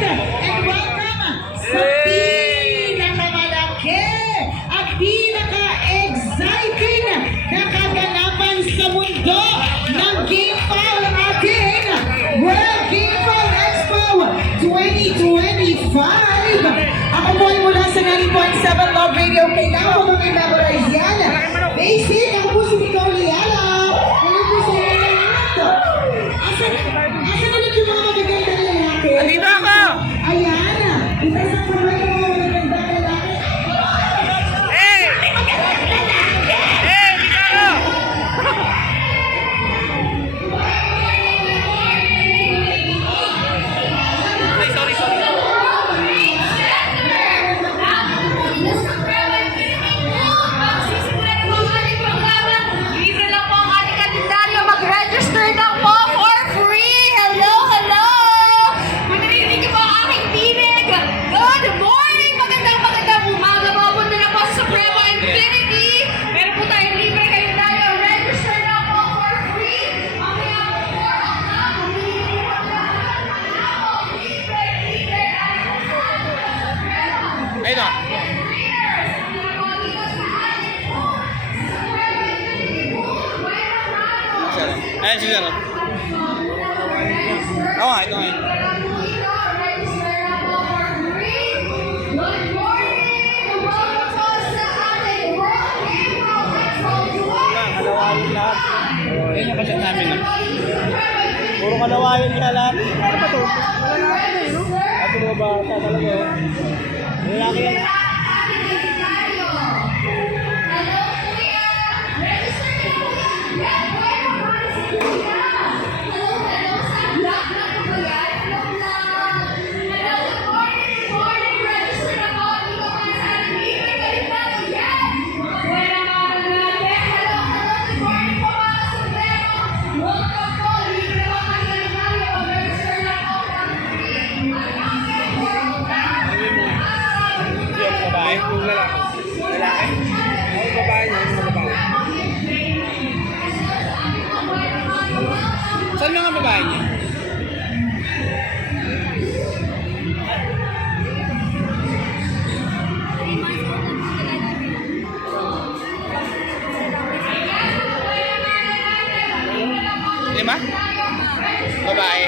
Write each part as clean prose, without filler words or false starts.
and welcome sa pinakamalaki at pinaka-exciting na kaganapan sa mundo ng GameFoul, ang ating World GameFoul Expo 2025. Ako po ay mula sa 90.7 Love Radio. Kailangan ko bang i-memorize yan? Basic, ako po si Nicole Liala. Ano po sa inyo lahat? Asan ulit yung mga magaganda na lalaki? Andito ako! Ayan! Isa sa mga magaganda na lalaki. Eh! Eh! Dito ako! Ay, sorry. Libre lang po ang ating kalendaryo. Mag-register lang po for free. Hello! Kung narinig niyo po ang aking tinig, good morning! Magandang umaga po. Punta na po sa Supremo Infinity. Meron po tayong libre kalendaryo. Register lang po for free. Mamaya po 4 o'clock. Libre. Ayun o. Ayun si Sir. Oo nga, ito nga yun. Kalawayan lahat. Ayun yung kasyat namin. Puro kalawayan ka lahat. Ano ba ito? Wala na ako na no? At mga bata talaga. Lalaki yan. Babae? Yung lalaki. Lalaki? Ako babae niya, yung babae. Saan mga babae niya? Lima? Babae.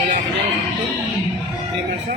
Wala ka niya. May masa.